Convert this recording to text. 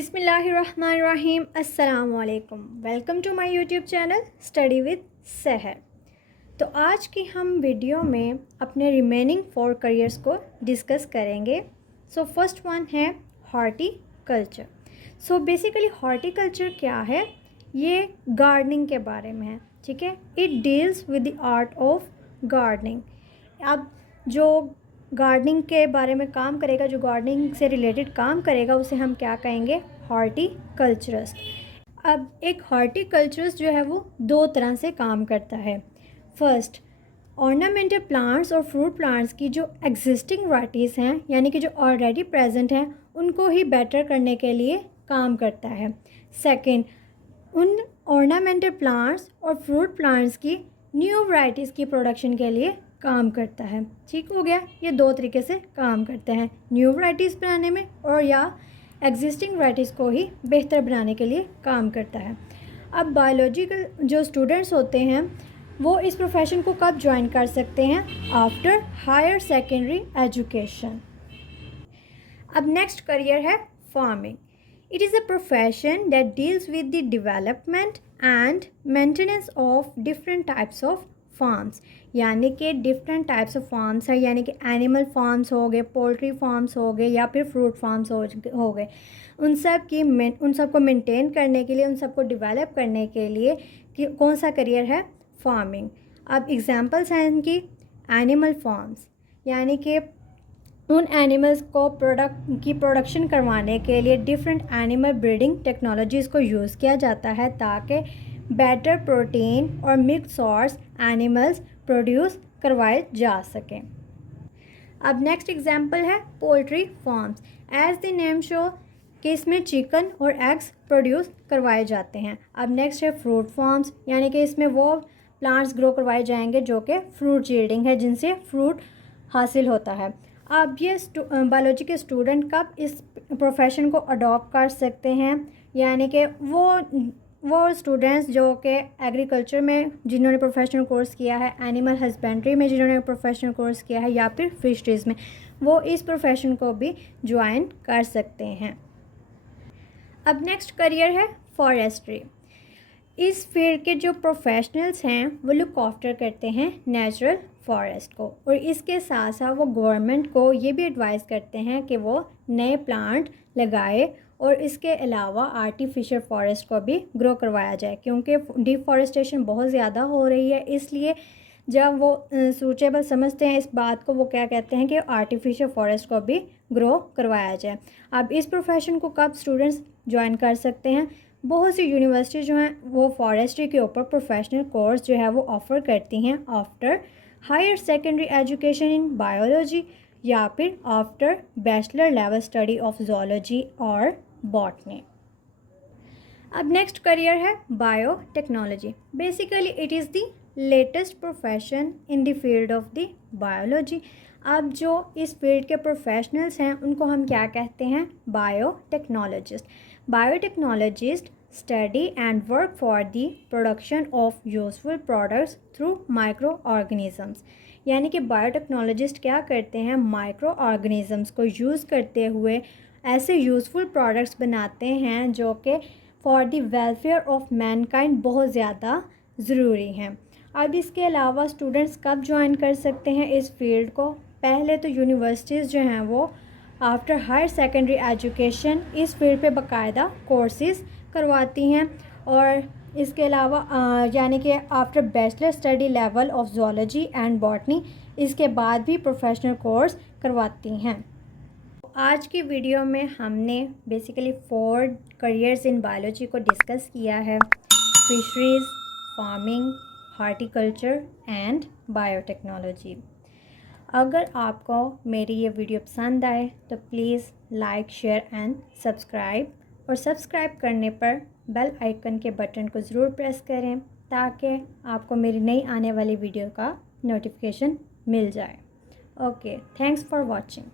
बिस्मिल्लाहिर्रहमानिर्रहीम अस्सलाम वालेकुम। Welcome to my YouTube channel study with Sahar. तो आज की हम वीडियो में अपने रिमेनिंग 4 करियर्स को डिस्कस करेंगे। सो फर्स्ट वन है हॉर्टिकल्चर। सो बेसिकली हॉर्टिकल्चर क्या है? ये गार्डनिंग के बारे में है, ठीक है। It deals with the art of gardening. अब जो गार्डनिंग के बारे में काम करेगा, जो गार्डनिंग से रिलेटेड काम करेगा, उसे हम क्या कहेंगे? हॉर्टिकल्चरिस्ट। अब एक हॉर्टिकल्चरिस्ट जो है वो 2 तरह से काम करता है। फर्स्ट, ऑर्नामेंटल प्लांट्स और फ्रूट प्लांट्स की जो एग्जिस्टिंग वैराइटीज़ हैं, यानी कि जो ऑलरेडी प्रेजेंट हैं, उनको ही बेटर करने के लिए काम करता है। सेकंड, उन ऑर्नामेंटल प्लांट्स और फ्रूट प्लांट्स की न्यू वैराइटीज़ की प्रोडक्शन के लिए काम करता है। ठीक हो गया? ये 2 तरीके से काम करते हैं, न्यू वैराइटीज़ बनाने में और या एग्जिस्टिंग वैराइटीज़ को ही बेहतर बनाने के लिए काम करता है। अब बायोलॉजिकल जो स्टूडेंट्स होते हैं वो इस प्रोफेशन को कब ज्वाइन कर सकते हैं? After higher secondary education. अब नेक्स्ट करियर है farming. It is a profession that deals with the development and maintenance of different types of farms. यानी कि डिफरेंट टाइप्स ऑफ फार्म्स है, यानी कि एनिमल फार्म्स हो गए, पोल्ट्री फार्म्स हो गए या फिर फ्रूट फार्म्स हो गए। उन सब को मेंटेन करने के लिए, उन सब को डेवलप करने के लिए कौन सा करियर है? फार्मिंग। अब एग्जांपल्स हैं इनकी। एनिमल फार्म्स, यानी कि उन एनिमल्स को प्रोडक्शन करवाने के लिए डिफरेंट एनिमल ब्रीडिंग टेक्नोलॉजीज़ को यूज़ किया जाता है ताकि बेटर प्रोटीन और मिल्क सोर्स एनिमल्स प्रोड्यूस करवाए जा सकें। अब नेक्स्ट एग्जांपल है poultry farms. As the name show कि इसमें चिकन और एग्स प्रोड्यूस करवाए जाते हैं। अब नेक्स्ट है फ्रूट फार्म्स, यानी कि इसमें वो प्लांट्स ग्रो करवाए जाएंगे जो कि फ्रूट यील्डिंग है, जिनसे फ्रूट हासिल होता है। अब ये बायोलॉजी के स्टूडेंट कब इस प्रोफेशन को अडॉप्ट कर सकते हैं? यानी कि वो स्टूडेंट्स जो कि एग्रीकल्चर में जिन्होंने प्रोफेशनल कोर्स किया है, एनिमल हस्बेंड्री में जिन्होंने प्रोफेशनल कोर्स किया है, या फिर फिशरीज़ में, वो इस प्रोफेशन को भी ज्वाइन कर सकते हैं। अब नेक्स्ट करियर है फॉरेस्ट्री। इस फील्ड के जो प्रोफेशनल्स हैं वो लुक आफ्टर करते हैं नेचुरल फॉरेस्ट को, और इसके साथ साथ वो गवर्नमेंट को ये भी एडवाइस करते हैं कि वो नए प्लांट लगाए और इसके अलावा आर्टिफिशियल फॉरेस्ट को भी ग्रो करवाया जाए, क्योंकि डिफॉरेस्टेशन बहुत ज़्यादा हो रही है। इसलिए जब वो सूटेबल समझते हैं इस बात को, वो क्या कहते हैं कि आर्टिफिशियल फॉरेस्ट को भी ग्रो करवाया जाए। अब इस प्रोफेशन को कब स्टूडेंट्स ज्वाइन कर सकते हैं? बहुत सी यूनिवर्सिटी जो हैं वो फॉरेस्ट्री के ऊपर प्रोफेशनल कोर्स जो है वो ऑफ़र करती हैं after higher secondary education in biology, या फिर after bachelor level study of zoology और बॉटनी। अब नेक्स्ट करियर है biotechnology. Basically it is the latest profession in the field of the biology. अब जो इस फील्ड के प्रोफेशनल्स हैं उनको हम क्या कहते हैं? Biotechnologist. Biotechnologist study and work for the production of useful products through microorganisms। यानी कि बायोटेक्नोलॉजिस्ट क्या करते हैं? माइक्रो ऑर्गेनिज़म्स को यूज़ करते हुए ऐसे यूज़फुल प्रोडक्ट्स बनाते हैं जो कि for the welfare of Mankind बहुत ज़्यादा ज़रूरी हैं। अब इसके अलावा स्टूडेंट्स कब ज्वाइन कर सकते हैं इस फील्ड को? पहले तो यूनिवर्सिटीज़ जो हैं वो आफ्टर हायर सेकेंडरी एजुकेशन इस फील्ड पे बाकायदा कोर्सेज़ करवाती हैं, और इसके अलावा यानी कि after bachelor study level of zoology and botany, इसके बाद भी प्रोफेशनल कोर्स करवाती हैं। आज की वीडियो में हमने बेसिकली 4 करियर्स इन बायोलॉजी को डिस्कस किया है: fisheries, farming, horticulture and biotechnology. अगर आपको मेरी ये वीडियो पसंद आए तो please like, share and subscribe, और सब्सक्राइब करने पर बेल आइकन के बटन को ज़रूर प्रेस करें ताकि आपको मेरी नई आने वाली वीडियो का नोटिफिकेशन मिल जाए। Okay, thanks for watching.